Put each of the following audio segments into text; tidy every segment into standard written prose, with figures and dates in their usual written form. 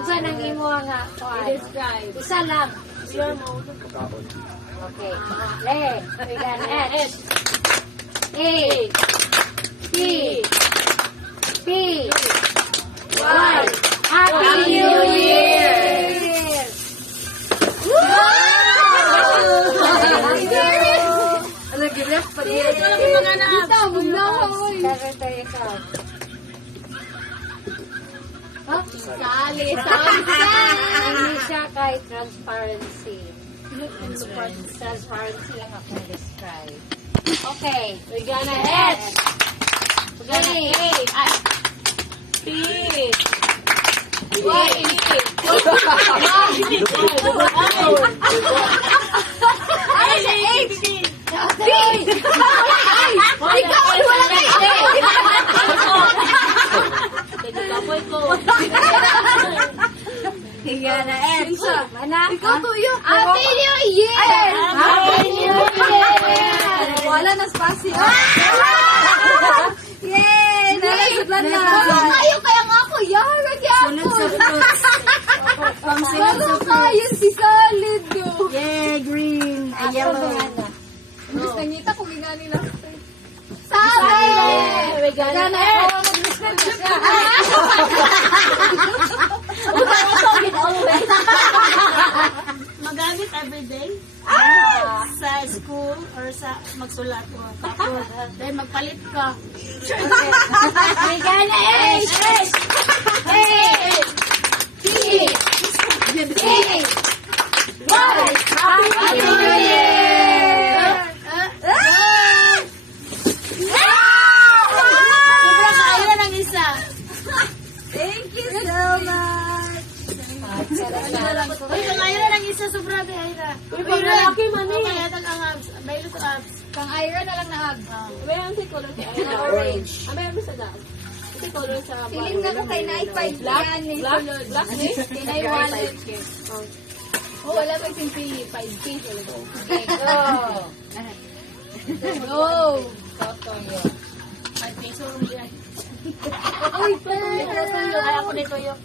Unsa nang imo nga Describe. isa lang. Your mouth. Okay. Le. We got H. A. P. P. Y. Happy New Year! Ano, girep pa din. Dito, Magnawa, tayo ka. Sali, Hindi siya kay transparency. Transparency lang ako describe. Okay. We're gonna H. We're gonna A. P. Y. Ay, sa H. B. Ikaw, wala kayo. Nagkapoy ko. Higa na, Ed. Mana? Ikaw tuyo. Happy New Year! Happy New Year! Wala na spasyo. Yay! Nalasudlan na. Kayo kaya nga ako, yara kaya Sunod sa fruits. Sunod sa fruits. si Solid. Yay, green. Ay, yellow. Gusto nangita kung ginani lang. Sabi! We gonna Magamit everyday sa school or sa magsulat mo. Tapos, then magpalit ka. We gonna H! A! T! T! Y! Happy New Year! Sobrang kaya ng isa. Thank you so much. Uy, kaya ng isa, sobrang kaya. Uy, pag lalaki man eh. Kaya ang abs. Bailo sa abs. Pang iron na lang na hag. Mayroon si color sa Orange. mayroon sa daan. Si color sa Feeling na ko kay Night 5 yan eh. black ni? Kinay wallet. Oh, wala pa simpi 5K. Okay, go. Go! Totoyo. Ay, peso yan. Uy, Ay, ako dito yun.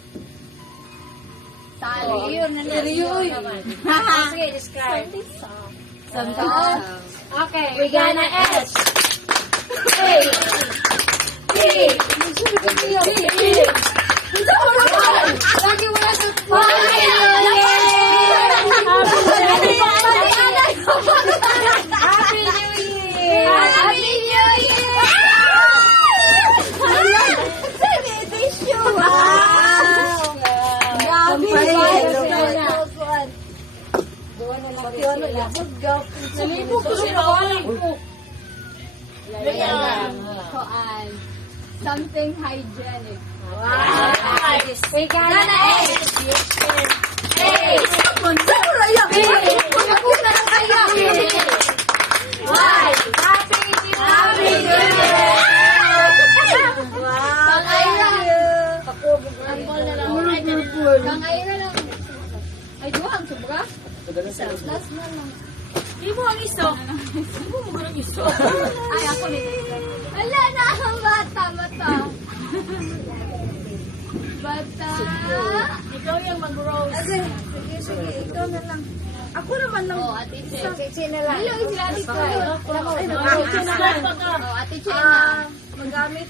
Tali. Yun, Uy. Sige, describe. Santa. Okay, We gonna H. A. P. Lagi wala sa Happy New Year! Happy New Year! Nalibo ko siya. Koan. Something hygienic. We got an A. Ako na lang kaya. Y. Happy New Happy New Year! Pang-ira lang. Ay, duhang, sobra? Last na lang. Di mo ang iso. Di mo mo ang iso. Ay, ako nito. Wala na ang bata. Bata. Ikaw yung mag-rose. Sige, ikaw na lang. Ako naman lang. Oh, ate Che. Sino lang? Hello, sila ate Che. Start pa ka. Oh, ate Che na. Magamit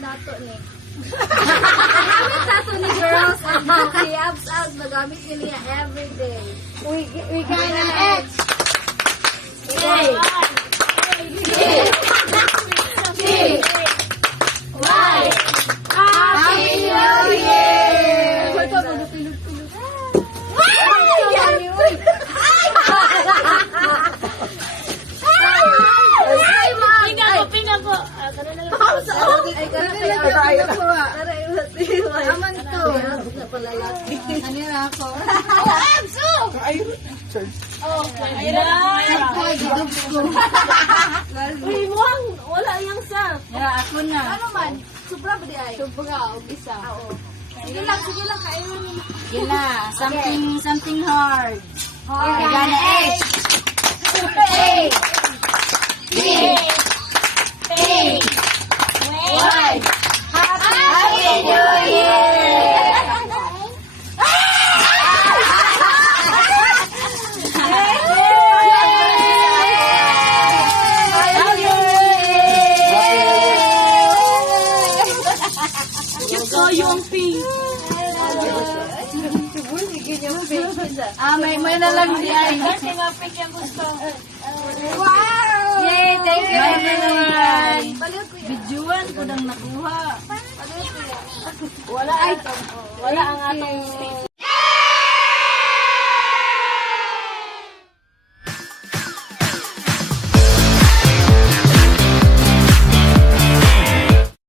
nato ni. Gamit sa to ni girls. Si abs, magamit niya everyday. We got an H. A. T. Y. Happy New Year! Ito, magpilot-pilot. Pinga ko. Ganun na lang. Ay, ganun na lang. Aman to. Ano na ako? Uy, mukhang wala yung sa. Ako na. Ano man? Sobra ba di ay? Sobra, o isa. Sige lang, kayo. Sige na, something hard. We're gonna H. A. T. A. Y. Happy New Year! ang pink. May na lang di ay. Kasi nga pink yung gusto. Wow! Yay, thank you. May na naman. Baliw ko yan. Bidyuan ko nang nakuha. Wala ang atong